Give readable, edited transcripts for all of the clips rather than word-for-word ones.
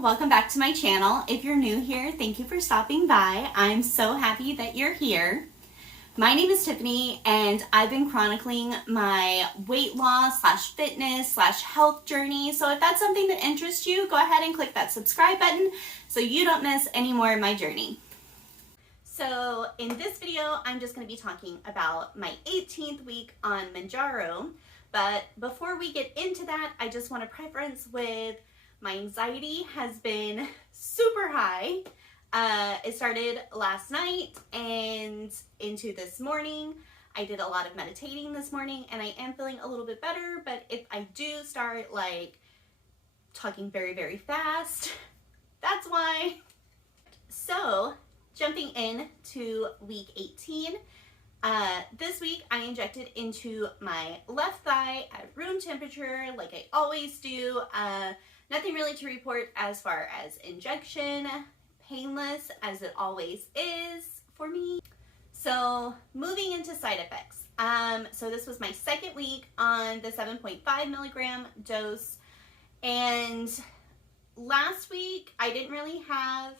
welcome back to my channel. If you're new here, thank you for stopping by. I'm so happy that you're here. My name is Tiffany and I've been chronicling my weight loss / fitness / health journey. So if that's something that interests you, go ahead and click that subscribe button so you don't miss any more of my journey. So in this video, I'm just going to be talking about my 18th week on Mounjaro. But before we get into that, I just want to preference with my anxiety has been super high. It started last night and into this morning. I did a lot of meditating this morning and I am feeling a little bit better, but if I do start like talking very, very fast, that's why. So jumping in to week 18, this week I injected into my left thigh at room temperature like I always do. Nothing really to report as far as injection, painless as it always is for me. So moving into side effects. So this was my second week on the 7.5 milligram dose. And last week I didn't really have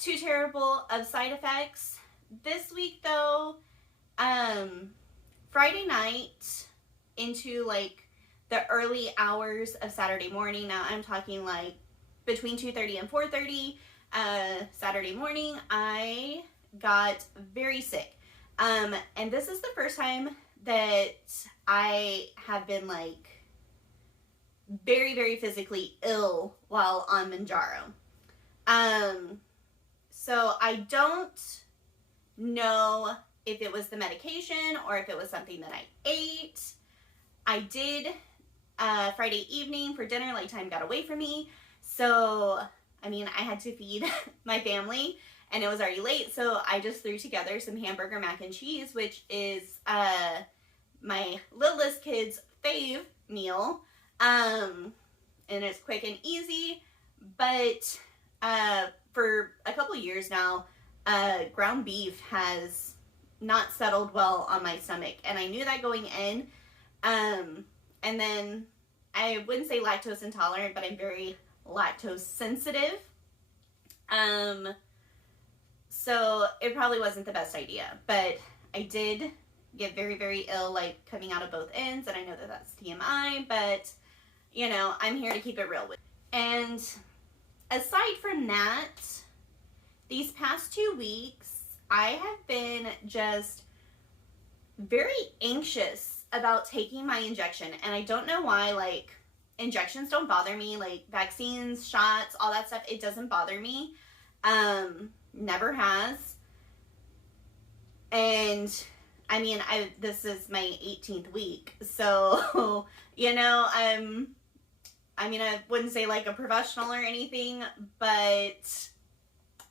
too terrible of side effects. This week though, Friday night into like the early hours of Saturday morning. Now I'm talking like between 2:30 and 4:30 Saturday morning, I got very sick. And this is the first time that I have been like very, very physically ill while on Mounjaro. So I don't know if it was the medication or if it was something that I ate. I did Friday evening for dinner, like time got away from me. So, I mean, I had to feed my family and it was already late. So I just threw together some hamburger mac and cheese, which is my littlest kid's fave meal. And it's quick and easy, but for a couple years now, ground beef has not settled well on my stomach. And I knew that going in. And then I wouldn't say lactose intolerant, but I'm very lactose sensitive. So it probably wasn't the best idea, but I did get very, very ill, like coming out of both ends. And I know that that's TMI, but you know, I'm here to keep it real with you. And aside from that, these past 2 weeks, I have been just very anxious about taking my injection. And I don't know why, like, injections don't bother me, like vaccines, shots, all that stuff, it doesn't bother me. Never has. And I mean, this is my 18th week, so you know, I mean, I wouldn't say like a professional or anything, but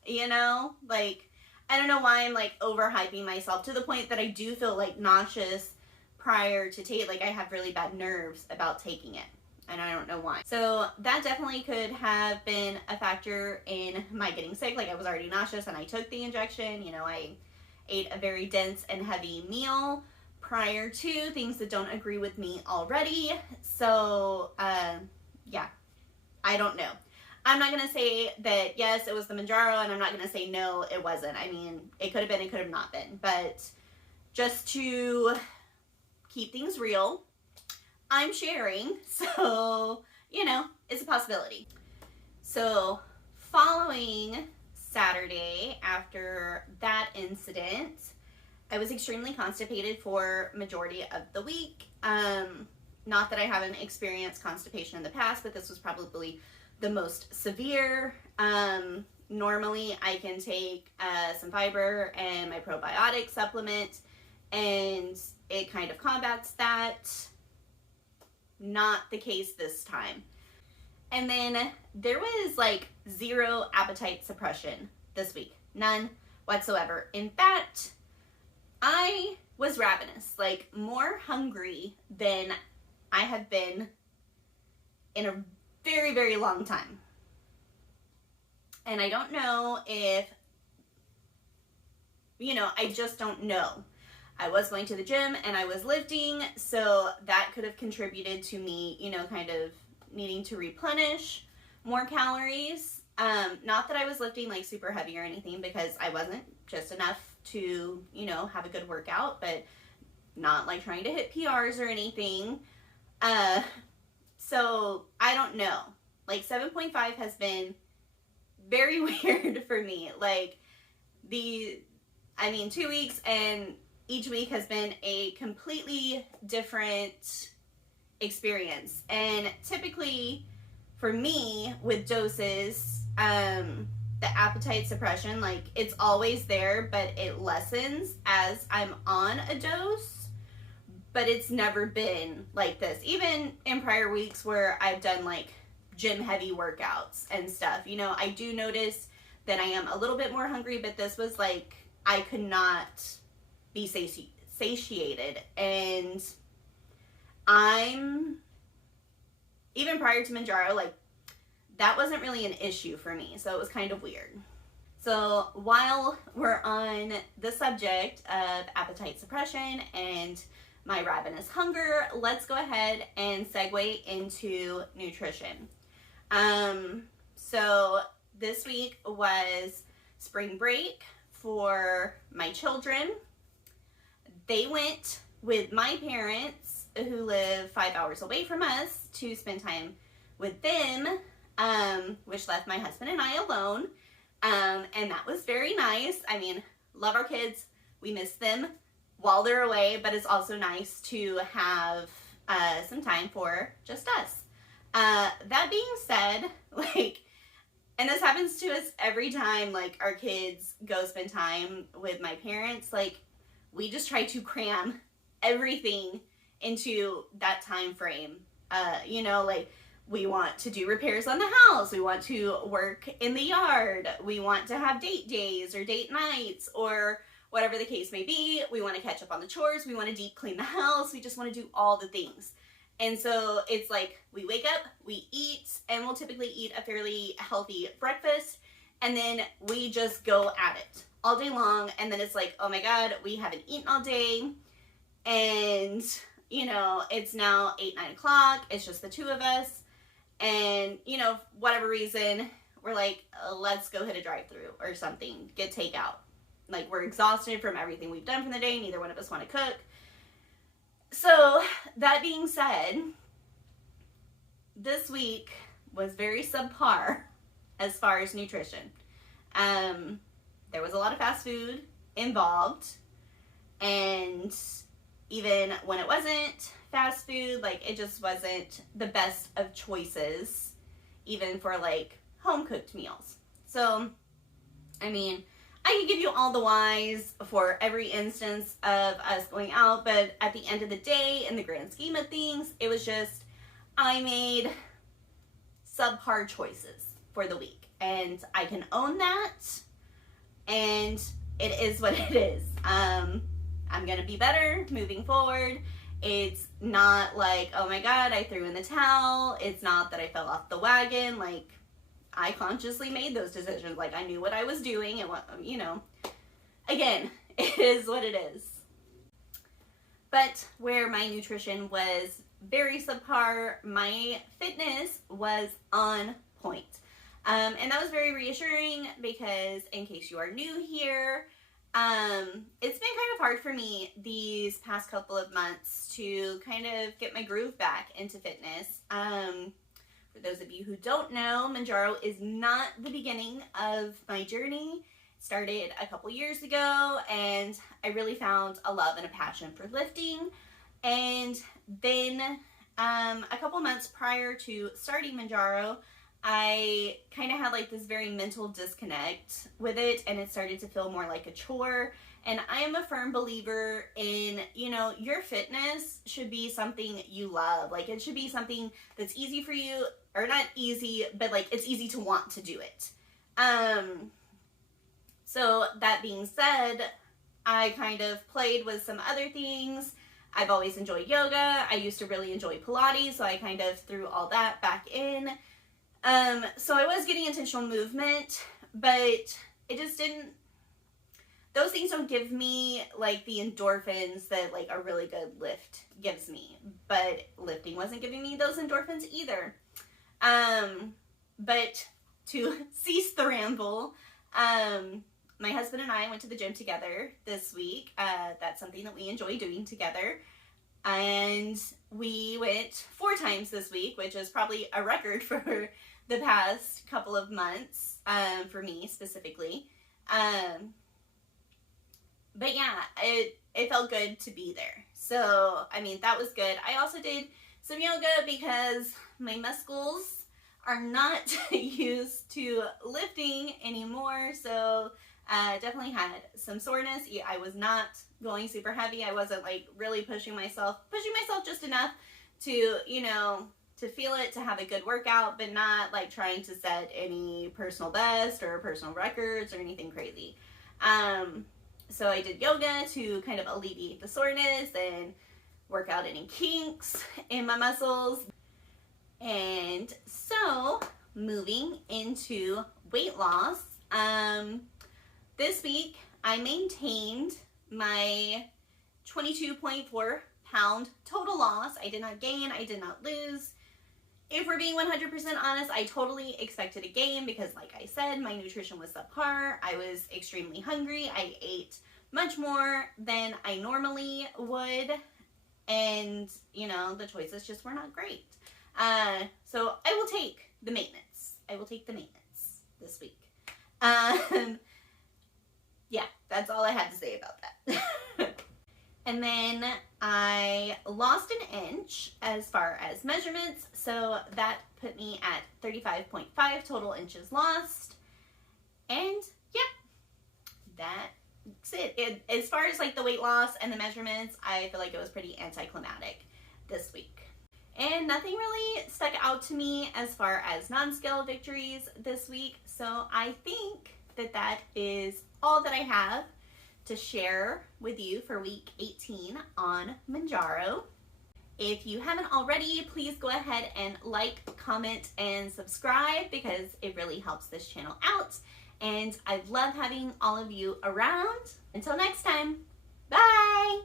you know, like, I don't know why I'm like overhyping myself to the point that I do feel like nauseous prior to take, like I have really bad nerves about taking it, and I don't know why. So that definitely could have been a factor in my getting sick. Like I was already nauseous and I took the injection. You know, I ate a very dense and heavy meal prior to, things that don't agree with me already. So yeah, I don't know. I'm not gonna say that yes, it was the Mounjaro, and I'm not gonna say no, it wasn't. I mean, it could have been, it could have not been, but just to keep things real, I'm sharing, so you know, it's a possibility. So following Saturday, after that incident, I was extremely constipated for majority of the week. Not that I haven't experienced constipation in the past, but this was probably the most severe. Normally I can take some fiber and my probiotic supplement and it kind of combats that. Not the case this time. And then there was like zero appetite suppression this week. None whatsoever. In fact, I was ravenous, like more hungry than I have been in a very, very long time. And I don't know if, you know, I just don't know. I was going to the gym and I was lifting, so that could have contributed to me, you know, kind of needing to replenish more calories. Not that I was lifting like super heavy or anything, because I wasn't, just enough to, you know, have a good workout, but not like trying to hit PRs or anything. So I don't know. Like 7.5 has been very weird for me. Like 2 weeks, and each week has been a completely different experience. And typically for me with doses, the appetite suppression, like it's always there, but it lessens as I'm on a dose. But it's never been like this. Even in prior weeks where I've done like gym heavy workouts and stuff, you know, I do notice that I am a little bit more hungry, but this was like, I could not be satiated. And even prior to Mounjaro, like that wasn't really an issue for me. So it was kind of weird. So while we're on the subject of appetite suppression and my ravenous hunger, let's go ahead and segue into nutrition. So this week was spring break for my children. They went with my parents, who live 5 hours away from us, to spend time with them, which left my husband and I alone. And that was very nice. I mean, love our kids. We miss them while they're away, but it's also nice to have some time for just us. That being said, like, and this happens to us every time, like, our kids go spend time with my parents, like, we just try to cram everything into that time frame. You know, like, we want to do repairs on the house, we want to work in the yard, we want to have date days or date nights, or whatever the case may be. We want to catch up on the chores, we want to deep clean the house, we just want to do all the things. And so it's like, we wake up, we eat, and we'll typically eat a fairly healthy breakfast, and then we just go at it all day long. And then it's like, oh my God, we haven't eaten all day, and you know, it's now 8, 9 o'clock, it's just the two of us, and you know, whatever reason, we're like, let's go hit a drive-through or something, get takeout. Like, we're exhausted from everything we've done for the day, neither one of us want to cook. So that being said, this week was very subpar as far as nutrition. There was a lot of fast food involved, and even when it wasn't fast food, like, it just wasn't the best of choices, even for like home cooked meals. So, I mean, I could give you all the whys for every instance of us going out, but at the end of the day, in the grand scheme of things, it was just, I made subpar choices for the week, and I can own that, and it is what it is. I'm gonna be better moving forward. It's not like, oh my God, I threw in the towel. It's not that I fell off the wagon. Like, I consciously made those decisions. Like, I knew what I was doing, and what, you know, again, it is what it is. But where my nutrition was very subpar, my fitness was on point. And that was very reassuring, because in case you are new here, it's been kind of hard for me these past couple of months to kind of get my groove back into fitness. For those of you who don't know, Mounjaro is not the beginning of my journey. It started a couple years ago, and I really found a love and a passion for lifting. And then a couple months prior to starting Mounjaro, I kind of had like this very mental disconnect with it, and it started to feel more like a chore. And I am a firm believer in, you know, your fitness should be something you love. Like, it should be something that's easy for you, or not easy, but like, it's easy to want to do it. So that being said, I kind of played with some other things. I've always enjoyed yoga. I used to really enjoy Pilates, so I kind of threw all that back in. So I was getting intentional movement, but it just didn't, those things don't give me like the endorphins that like a really good lift gives me. But lifting wasn't giving me those endorphins either. But to cease the ramble, my husband and I went to the gym together this week. That's something that we enjoy doing together. And we went 4 times this week, which is probably a record for the past couple of months, for me specifically. But yeah, it felt good to be there. So, I mean, that was good. I also did some yoga because my muscles are not used to lifting anymore. So, definitely had some soreness. I was not going super heavy. I wasn't like really pushing myself just enough to, you know, to feel it, to have a good workout, but not like trying to set any personal best or personal records or anything crazy. So I did yoga to kind of alleviate the soreness and work out any kinks in my muscles. And so moving into weight loss, this week I maintained my 22.4 pound total loss. I did not gain, I did not lose. If we're being 100% honest, I totally expected a gain because, like I said, my nutrition was subpar. I was extremely hungry. I ate much more than I normally would. And, you know, the choices just were not great. So I will take the maintenance. I will take the maintenance this week. Yeah, that's all I had to say about that. And then I lost an inch as far as measurements, so that put me at 35.5 total inches lost. And yeah, that's it. As far as like the weight loss and the measurements, I feel like it was pretty anticlimactic this week. And nothing really stuck out to me as far as non-scale victories this week, so I think that that is all that I have to share with you for week 18 on Mounjaro. If you haven't already, please go ahead and like, comment, and subscribe because it really helps this channel out. And I love having all of you around. Until next time, bye!